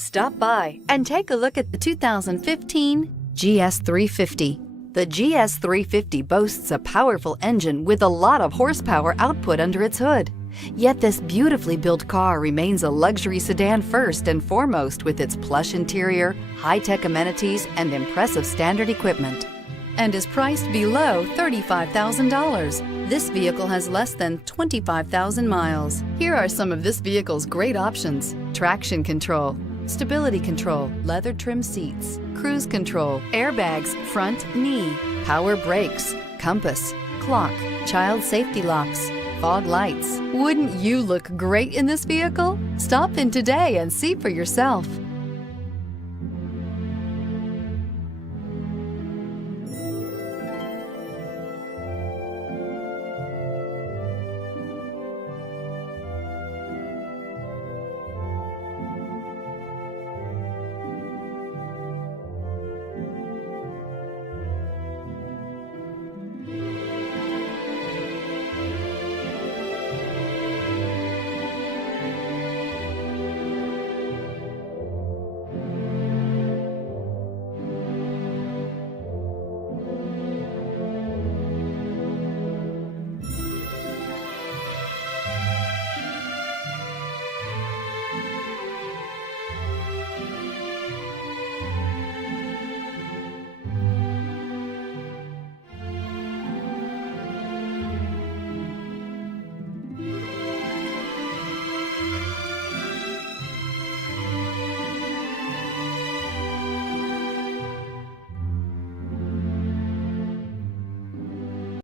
Stop by and take a look at the 2015 GS 350. The GS 350 boasts a powerful engine with a lot of horsepower output under its hood. Yet this beautifully built car remains a luxury sedan first and foremost with its plush interior, high-tech amenities, and impressive standard equipment, and is priced below $35,000. This vehicle has less than 25,000 miles. Here are some of this vehicle's great options: traction control, stability control, leather trim seats, cruise control, airbags, front knee, power brakes, compass, clock, child safety locks, fog lights. Wouldn't you look great in this vehicle? Stop in today and see for yourself.